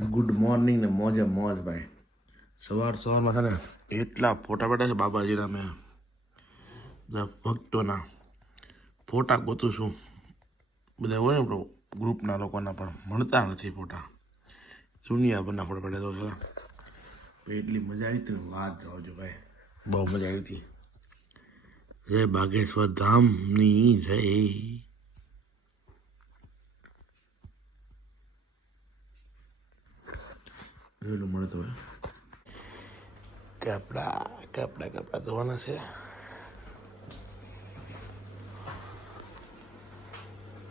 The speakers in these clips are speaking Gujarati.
ગુડ મોર્નિંગ ને મોજે મોજ ભાઈ. સવાર સવારમાં છે ને એટલા ફોટા પડ્યા છે બાબાજીના મેં ભક્તોના. ફોટા ગોતું છું. બધા હોય ને ગ્રુપના લોકોના પણ મળતા નથી ફોટા. દુનિયાભરના ફોટા પડ્યા તો છે એટલી મજા આવી હતી વાત છો ભાઈ. બહુ મજા આવી હતી. જય બાગેશ્વર ધામની જય. જોયેલું મળે તો કપડા કપડા કપડા ધોવાના છે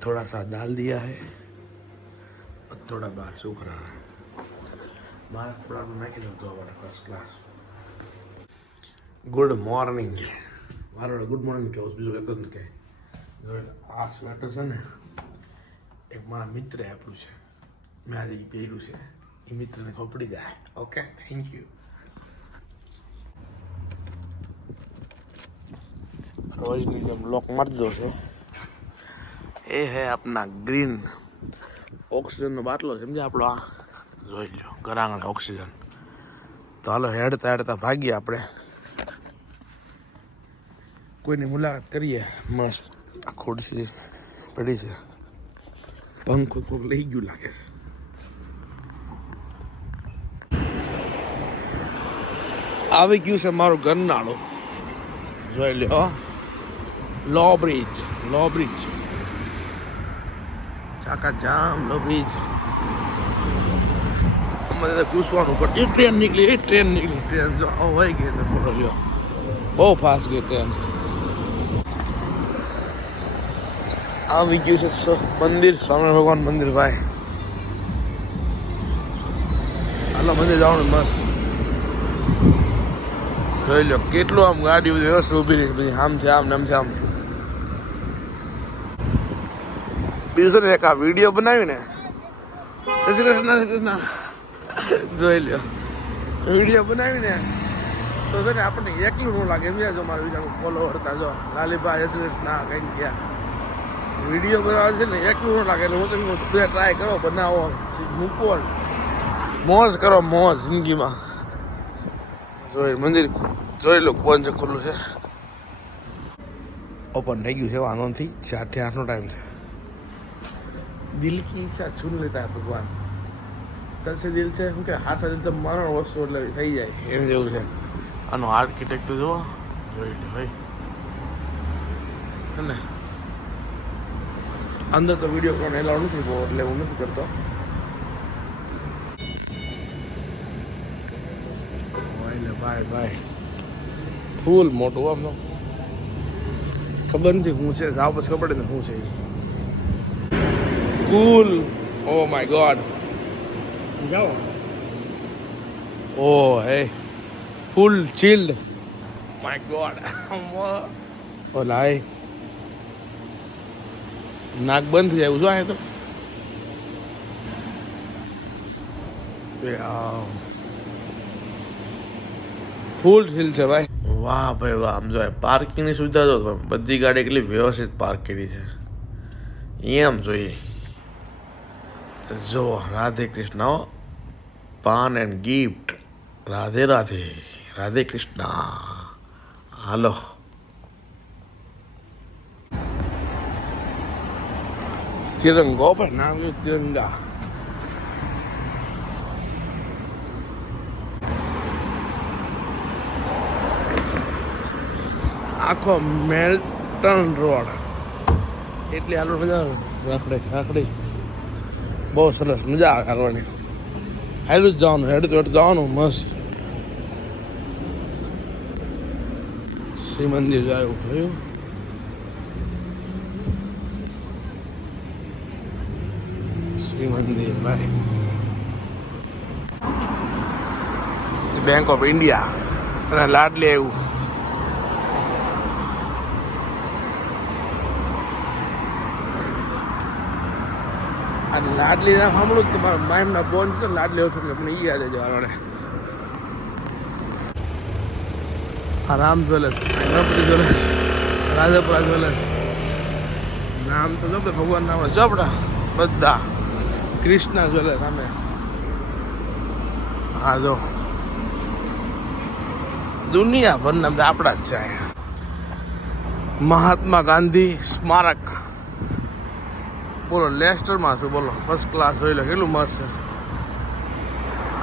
थोड़ा सा डाल दिया है और थोड़ा बाहर सूख रहा है बाहर कपड़ा નાખી દો ધોવાના ફર્સ્ટ ક્લાસ ગુડ મોર્નિંગ મારો ગુડ મોર્નિંગ કહું બીજું કહેતો નથી કે જો આ સ્વેટર છે ને એક મારા મિત્રે આપ્યું છે મેં આજે ઈ પહેર્યું છે મિત્રને ખોપડી પડી જાય. ઓકે થેન્ક યુ રોજની જેમ લોક મારી છે. એ હે આપના ગ્રીન ઓક્સિજનનો બાટલો સમજ્યા આપણો આ? જોઈ લો ઘરાંગણે ઓક્સિજન તો હાલો, હેડતા હેડતા ભાગીએ આપણે. કોઈની મુલાકાત કરીએ? મસ્ત, આ ખુરશી પડી છે. પંખો કોક લઈ ગયું લાગે છે. આવી ગયું છે મારું ગરનાળું. જોઈ લ્યો લો બ્રિજ લો બ્રિજ ચાકા જામ લો બ્રિજ અમારે ઘૂસવાનું પણ એ ટ્રેન નીકળી, એ ટ્રેન નીકળી. ટ્રેન જો હોય ગઈ તો બોલો લ્યો. બહુ ફાસ્ટ ગઈ ટ્રેન આવી ગયું છે મંદિર સ્વામી ભગવાન મંદિર, ભાઈ. આટલા મંદિર જવાનું મસ્ત જોઈ લો, કેટલું આમ ગાડી બધી વ્યવસ્થિત ઊભી રહી બધી. આમ છે, આમ ને છે, આમ. બીજું ને, એક આ વીડિયો બનાવી ને. શ્રી કૃષ્ણ શ્રી કૃષ્ણ. જોઈ લ્યો વીડિયો બનાવી ને, તો છે ને, આપણને એકલું ન લાગે. એમ જો મારા બીજા ફોલોવર હતા જો. લાલીભાઈ શ્રી કૃષ્ણ કંઈક ગયા. વીડિયો બનાવે છે ને, એકલું ન લાગે. એટલે હું તમને બધા ટ્રાય કરો, બનાવો. મૂકો. મોજ કરો, મોજ, જિંદગીમાં. જોઈ, મંદિર. જોઈ લો કોણ છે ખુલ્લું છે? ઓપન થઈ ગયું છે આનંદથી ચારથી આઠનો ટાઈમ છે. દિલ કી ઈચ્છા ચૂન લેતા ભગવાન? તલસે દિલ છે? શું કે હાથ દિલ તો મરણ વસ્તુ એટલે થઈ જાય. એમ જેવું છે. આનો આર્કિટેક્ટ તો જુઓ જોઈ લે ભાઈ. ને? અંદર તો વીડિયો પણ એલાઉડ નથી બહુ એટલે હું નથી કરતો. ભાઈ ભાઈ. ફૂલ મોટું આમ તો ખબર નથી શું છે જાવ પછી ખબર પડે ને શું છે ઈ. cool. Oh my god. જાઓ Oh, hey. Full chilled. My god. oh, લાય નાક બંધ થઈ જાય એવું શું તો ફૂલ હિલ છે ભાઈ વાહ ભાઈ વાહ, આમ જો પાર્કિંગની સુવિધા જો તમે. બધી ગાડી કેટલી વ્યવસ્થિત પાર્ક કરી છે. એમ જોઈએ જો, રાધે કૃષ્ણ, હો. Paan and gift. Radhe Radhe. Radhe Krishna. હાલો. તિરંગો પર નામ છે તિરંગા. આખો મેલ્ટન રોડ. એટલી હાલો મજા રાખડે રાખડે. બહુ સરસ મજા આવે હાલવાની. હેડું જ જવાનું, હેડું હેડ જવાનું, મસ્ત. શ્રી મંદિર જાય થયું શ્રી મંદિર, ભાઈ. બેંક ઓફ ઇન્ડિયા અને લાડલી આવ્યું. અને લાડલી નામ સાંભળું કે મારા માયમના બોન ને લાડલી ઓછું એટલે મને ઈ યાદ જ આવે આ Ram jewellers, Ganpati jewellers, Rajapura jewellers. નામ તો જો ભગવાન નામ ચોપડા બધા. કૃષ્ણ જ્વેલર્સ સામે હા જો. દુનિયાભરના આપણા જ છે મહાત્મા ગાંધી સ્મારક. બોલો, લેસ્ટરમાં છું, બોલો. ફર્સ્ટ ક્લાસ જોઈ લો, કેટલું મસ્ત છે.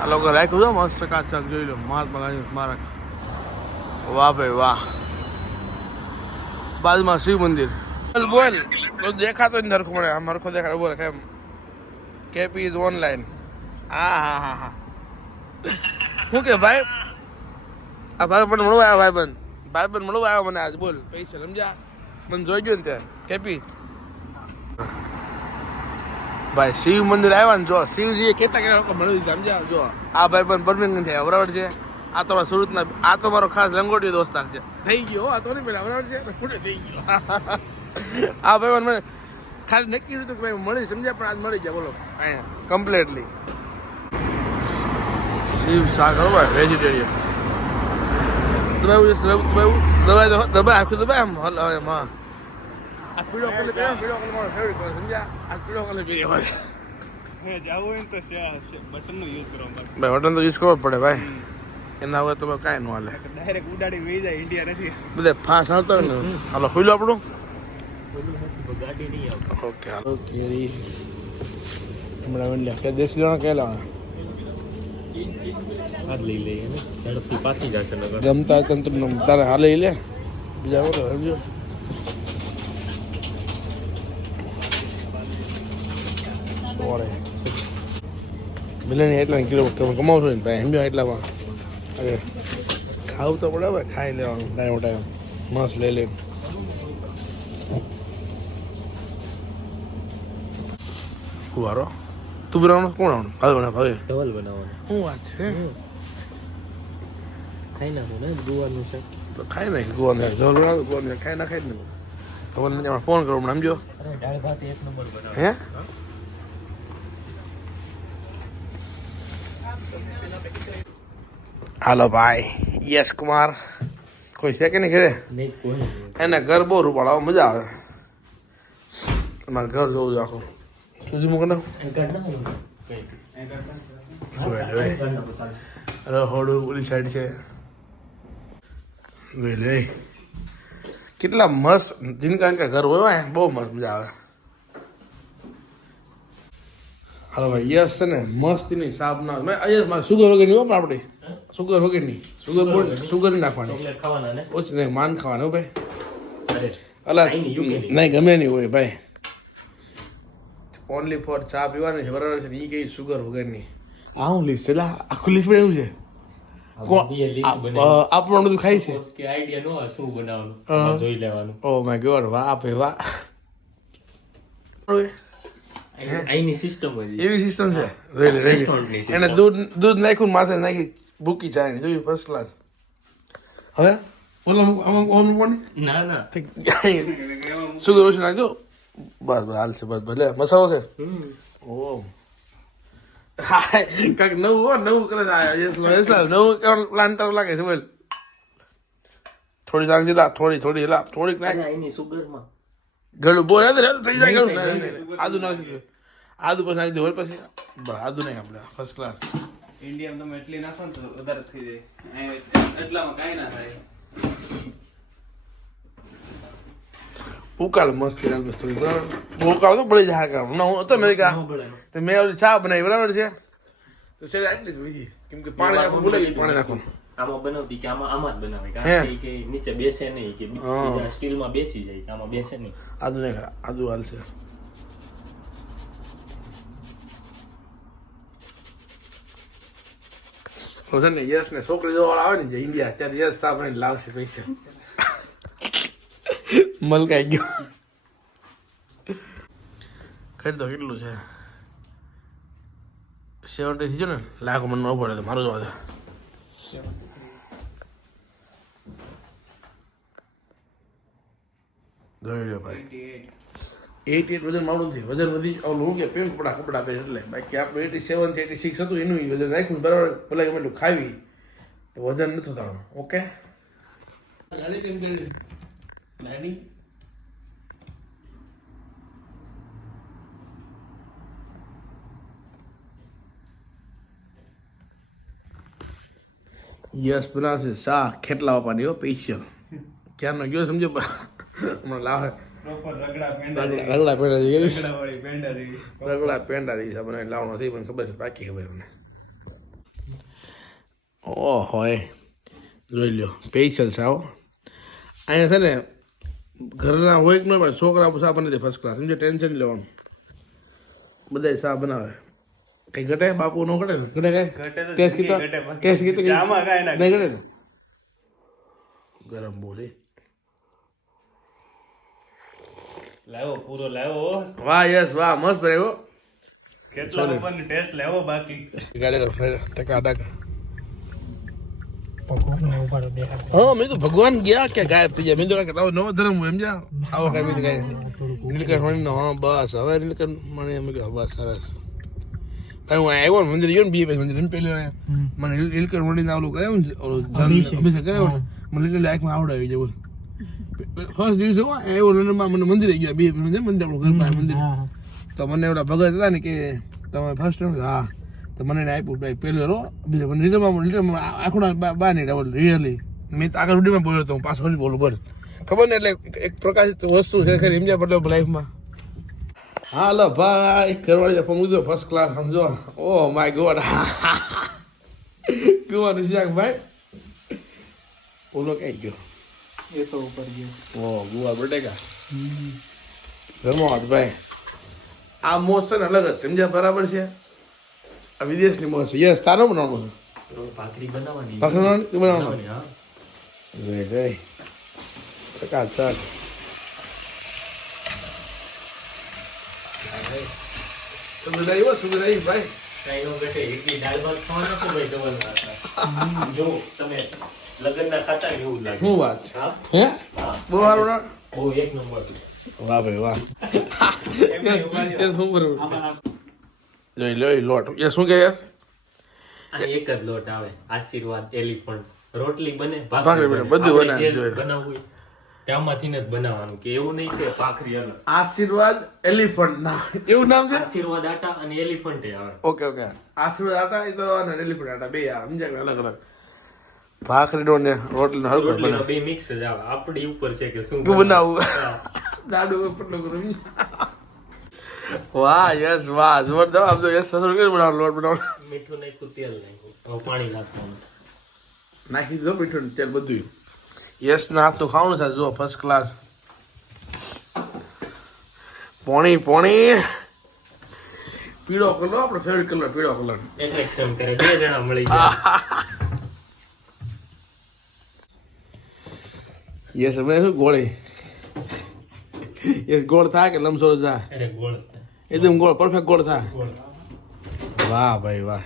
આ લોકો રાખ્યું છે, મસ્ત કાચક જોઈ લો. મહાત્મા ગાંધી સ્મારક વાહ ભાઈ, વાહ. બાજુમાં શિવ મંદિર. બોલ બોલ. તો દેખાતો જ નરખો મને. આમ નરખો દેખાય. બોલ, કેમ? KP is online. હા હા હા હા. શું કે ભાઈ? આ ભાઈ પણ મળવા આવ્યા, ભાઈ બંધ ભાઈ બંધ મળવા આવ્યો મને આજ. બોલ, પૈસા સમજ્યા? મને જોઈ ગયો ને ત્યાં. કેપી? ભાઈ શિવ મંદિર આવ્યા ને જો શિવજીએ કેટલા કેટલા લોકો મળી દીધા સમજ્યા જો. આ ભાઈ પણ બર્મિંગન થયા બરાબર છે? આ તો સુરતના આ તો મારો ખાસ લંગોટી દોસ્તાર છે. થઈ ગયો હો, આ તો નહીં પેલા બરાબર છે? થઈ ગયો. આ ભાઈ મને ખાલી નક્કી હતું કે ભાઈ મળી સમજ્યા? પણ આજ મળી ગયા બોલો. અહીંયા કમ્પ્લીટલી શિવ સાગર ભાઈ વેજીટેરિયન દબાવું દબાવું દબાઈ દો દબાઈ આખું દબાઈ આમ હલ હા. આ પીળો કલર પહેર્યો પીળો કલર મારો ફેવરિટ કલર સમજ્યા? આ પીળો કલર પહેર્યો ભાઈ હવે જાવું હોય તો બટનનો યુઝ કરવો પડે. ભાઈ હોટલ તો યુઝ કરવો પડે ભાઈ. એના વગર તો કાંઈ ન હાલે. ડાયરેક્ટ ઉડાડી વહી જાય ઇન્ડિયા નથી. બધે ફાસ આવતો હોય ને. હાલો ખુલ્લું આપણું. ગાડી નહીં આવતી ઓકે હાલો. કેરી હમણાં વેલ્યા કે દેશી લેવાના આ લઈ લઈએ ને. ઝડપથી પાકી જશે નગર ગમતા તંત્ર તારે હાલે ઈ લે. બીજા બોલો સમજો સોળે મિલન એટલા કિલો કમાવશો ને ભાઈ સમજો એટલામાં? અરે ખાવું તો પડે ખાઈ લેવાનું ટાઈમ ટાઈમ. મસ્ત લઈ લે કુવારો તું બનાવવાનું? કોણ આવવાનું? ભાવે બના ભાવે? ધવલ બનાવવાનો. શું વાત છે? ખાઈ નાખું ને ગુવાનું છે તો ખાઈ નાખી ગોવા ને જલ બનાવ ગોવા ને ખાઈ નાખાય જ ને હવે આપણે ફોન કરો સમજો દાળ ભાત એક નંબર બનાવે. હે? હાલો ભાઈ યશ કુમાર. કોઈ છે કે નહીં ઘરે? એને ઘર બહુ રૂપાળા મજા આવે. તમારે ઘર જોવું આખું. સુધી મૂકે રહોડું ઓલી સાઈડ છે. વેલે કેટલા મસ્ત જીનકા કે ઘર હોય બહુ મસ્ત મજા આવે. હાલો ભાઈ યસ છે ને મસ્ત નહીં સાફ ના મેં યસ મારે સુગર વગરની હો પણ આપણે? સુગર વગરની સુગર બોલ સુગર નાખવાની. ખાવાના ને? નહીં માન ખાવાનું ભાઈ. અલા નહીં, ગમે નહીં હોય ભાઈ. ઓનલી ફોર ચા પીવાની છે બરાબર છે એ કઈ સુગર વગરની આ હું લીસ છે આખું લીસ પણ એવું છે કોણ બે લીસ્ટ આ- બનાવી. અ, આપણું બધું ખાય છે? કે આઈડિયા નો શું બનાવવાનું. જોઈ લેવાનું. ઓ માય ગોડ વાહ આપે વાહ. અહીંની સિસ્ટમ એવી સિસ્ટમ છે. એને દૂધ દૂધ નાખ્યું માથે નાખી. ભૂકી જાય ને જોયું ફર્સ્ટ ક્લાસ હવે? બોલો આમાં ઓન મૂકવાની? ના. ના શું કરું છું નાખજો. બસ બસ હાલ છે બસ ભલે મસાલો છે. ઓ. કાંક કાંઈક નવું હો નવું કરે છે નવું પ્લાન તારું લાગે છે બોલ. થોડી નાખજે લા થોડી થોડી લા થોડીક નાખ. એની સુગરમાં ગળું બોલ હે તો થઈ જાય નહીં, આદુ નાખી આદુ પછી નાખી દે પછી. બસ આદુ નહીં આપણે ફર્સ્ટ ક્લાસ ઇન્ડિયામાં તમે એટલી નાખો ને તો વધારે થઈ જાય. એટલામાં કાંઈ ના થાય. ઉકાળ મસ્ત ઉકાળ તો બળી જાય કામ ના હું તો અમેરિકા તો મેં ઓલી ચા બનાવી બરાબર છે? તો છે આટલી જ બીજી કેમ કે પાણી નાખવું ભૂલાઈ ગયું પાણી નાખો આમાં બનાવતી કે આમાં આમાં જ બનાવે. કારણ કે કે નીચે બેસે નહીં કે. બીજા સ્ટીલમાં બેસી જાય કે આમાં બેસે નહીં. આદુ નહીં આદુ હાલ છે. તો છે ને યસ ને છોકરી જોવા આવે ને જે ઇન્ડિયા ત્યારે સાહેબ એને લાવશે પૈસા મલકાઈ ગયો કરી દો કેટલું છે સેવન્ટી થઈ ને લાખ મને ન પડે તો મારું જોવા દે જોઈ લો ભાઈ એટી એટ વજન મારું નથી. વજન વધી ઓલું હું કે પેન કપડાં કપડા પહેરે એટલે. બાકી આપણે એટી સેવન એટી સિક્સ હતું એનું વજન રાખ્યું બરાબર. ભલે ગમે એટલું ખાવી. તો વજન નથી થવાનું. ઓકે? યસ પેલા છે શાક ખેટલા વાપાની હો? સ્પેશિયલ ક્યારનો ગયો સમજો? હમણાં લાવે. પ્રોપર રગડા પેંડા. રગડા પેંડા જેવી. રગડા વાળી પેંડા જેવી. રગડા પેંડા જેવી છે બનાવી લાવવાનો થઈ મને ખબર છે બાકી ખબર મને ઓ હોય જોઈ લ્યો સ્પેશિયલ સાવ અહીંયા છે ને ઘરના હોય કે ન હોય પણ છોકરા સા નથી ફર્સ્ટ ક્લાસ સમજે ટેન્શન લેવાનું. બધા સાબ બનાવે. કઈ ઘટે? બાપુ નો ઘટે? ને ઘટે કઈ ટેસ્ટ કીધો? ટેસ્ટ કીધો નહીં ઘટે. ને ગરમ બોલે. લાવો પૂરો લાવો. વાહ યસ વાહ મસ્ત ભાઈ કેટલા ઉપરની ટેસ્ટ લેવો બાકી. ગાડી ટકા ટકા. હા મેં તો ભગવાન ગયા કે ગાયબ થઈ ગયા. મેં તો કાંઈ તારો નવો ધર્મ એમ જા. આવો કાંઈ બીજું કાંઈ. નીલકંઠ મણી હા બસ. હવે નીલકંઠ મણી એમ કે બસ સરસ. ભાઈ હું આવ્યો ને મંદિર ગયો ને બી મંદિર એમ પેલી વાર મને નીલ- નીલકંઠ મણીને ઓલું કરાયું ને ઓલું અભિષેક. કર્યો મને આંખમાં આવડાવી જાય બોલ. ફર્સ્ટ દિવસે આવ્યો લંડનમાં મને મંદિરે ગયા બે મંદિર આપણું ઘર પાસે મંદિર. તો મને એવડા ભગત હતા ને કે તમે ફર્સ્ટ ટાઈમ હા. તો મને આપ્યું ભાઈ પહેલો રો બીજો મને લીટરમાં લીટરમાં આખું બહાર નહીં બોલ રિયલી મેં તો આગળ વિડીયોમાં બોલ્યો તો હું પાછો બોલું બોલ. ખબર ને એટલે એક પ્રકાશિત વસ્તુ છે ખરી સમજ્યા મતલબ લાઈફમાં હાલો ભાઈ ઘરવાળી મૂકી ફર્સ્ટ ક્લાસ સમજો. Oh my God. કુવાનું શાક ભાઈ. બોલો કઈ ગયો? એ તો ઉપર ગયો. ઓ ગુવા બટેકા. રમોટ ભાઈ. આ મોજ છે ને અલગ જ સમજ્યા? બરાબર છે? આ વિદેશની છે. યસ તારો બનાવવાનું ભાખરી બનાવવાની. છે બનાવવાનું? હા. જય જય ચકાચક ભાઈ. કાંઈ નો ઘટે. એટલી દાળ ભાત ખાવાના છે ભાઈ ડબલ જો તમે લગ્નના ખાતા એવું લાગે. શું વાત છે? હે? બહુ સારું બહુ એક નંબર વાહ ભાઈ વાહ. એ શું કરું? જોઈ લો લોટ. એ શું કહે એક જ લોટ આવે. આશીર્વાદ એલિફન્ટ. રોટલી બને ભાખરી બને, બધું બનાવી. બનાવવું હોય ત્યાંમાંથી જ બનાવવાનું કે એવું નહીં કે ભાખરી અલગ. આશીર્વાદ એલિફન્ટ. ના. એવું નામ છે? આશીર્વાદ આટા અને એલિફન્ટ આવે. Okay okay. આશીર્વાદ આટા એ તો અને એલિફન્ટ આટા બે સમજાય અલગ અલગ. ભાખરીનો ને રોટલીનો હરકો બને બે મિક્સ જ આવે. આપણી ઉપર છે કે શું બનાવું? બનાવવું દાડુ પટલો કરું. વાહ યસ વાહ. જોરદાર. આમ જો યસ સસરો કે બનાવ લોટ બનાવ મીઠું નાખ્યું તેલ નાખ્યું. પાણી નાખવાનું. નાખી દો મીઠું ને તેલ બધું યસ ના તો ખાવાનું છે જો ફર્સ્ટ ક્લાસ પોણી પોણી. પીળો કલર આપણો ફેવરેટ કલર પીળો કલર. એટ્રેક્શન કરે. બે જણા મળી જાય યસ હમણાં શું ગોળી યસ ગોળ થા કે લમસોર જાય? અરે ગોળ થાય. એકદમ ગોળ પરફેક્ટ ગોળ થા વાહ ભાઈ વાહ.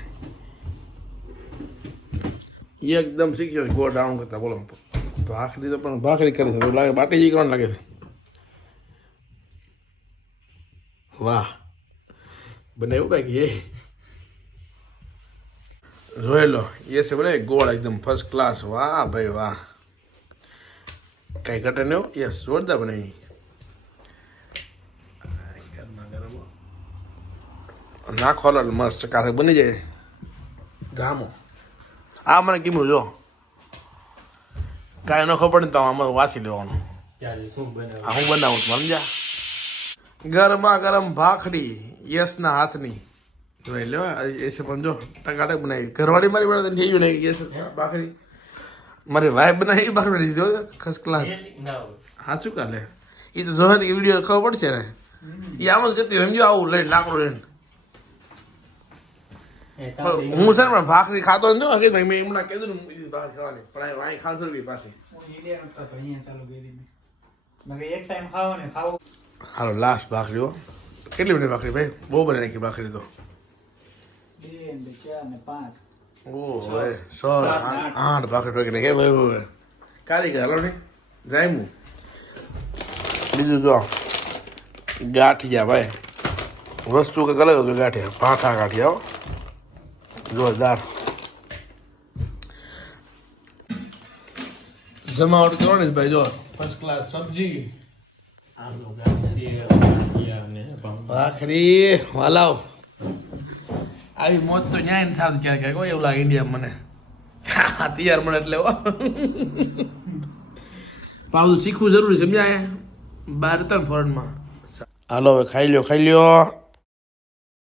એકદમ શીખ્યો ગોળ ડાઉન કરતા બોલો. ભાખરી તો પણ ભાખરી કરે છે તો લાગે બાટી જી કરવાનું લાગે છે. વાહ. બને એવું બાકી એ જોઈ લો એ છે બને ગોળ એકદમ ફર્સ્ટ ક્લાસ વાહ ભાઈ વાહ. કઈ ઘટે ને. યસ જોરદાર બનાવી. નાખો લાલ મસ્ત કાલે બની જાય. જામો આ મને કીમું જો. કાંઈ ન ખબર ને તો આમાં વાંચી લેવાનું. આ હું બનાવું છું સમજા ગરમા ગરમ ભાખરી યસના હાથની. જોઈ લેવા એ છે પણ જો ટકાટક બનાવી. ઘરવાળી મારી વાળા થઈ ગયું ને યસ ભાખરી. મારી વાઈફ બનાવી એ ભાખરી દીધો. ખસ ક્લાસ. સાચું કાલે એ તો જોવા કે વીડિયો ખબર પડશે ને? એ આમ જ કરતી સમજો આવું લઈને લાકડું લઈને. હું છે પણ ભાખરી ખાતો જો કે મેં હમણાં કીધું ને બીજી ભાખરી ખાવાની. પણ અહીં ખાતો બી પાસે હાલો લાસ્ટ ભાખરી હો. કેટલી મિનિટ ભાખરી ભાઈ? બહુ બને નાખી ભાખરી તો. બે ને ચાર ને પાંચ. ઓ ભાઈ છ આઠ. આઠ. ભાખરી કે ભાઈ ભાઈ કારીગર હાલો ને. જાયમું. બીજું જો ગાંઠિયા ભાઈ. વસ્તુ કંઈક અલગ હતું ગાંઠિયા. પાઠા ગાંઠિયા જોરદાર. જમાવટ કરવાની ભાઈ જો. ફર્સ્ટ ક્લાસ સબ્જી. ભાખરી વાલાવ. આવી મોજ તો ન્યાય નથી થતી ક્યારેક ક્યારેક. હો, એવું લાગે ઇન્ડિયા મને. હા તૈયાર મળે એટલે પાછું શીખવું જરૂરી સમજાય? બાર ત્રણ ફોરનમાં હાલો હવે ખાઈ લ્યો ખાઈ લ્યો.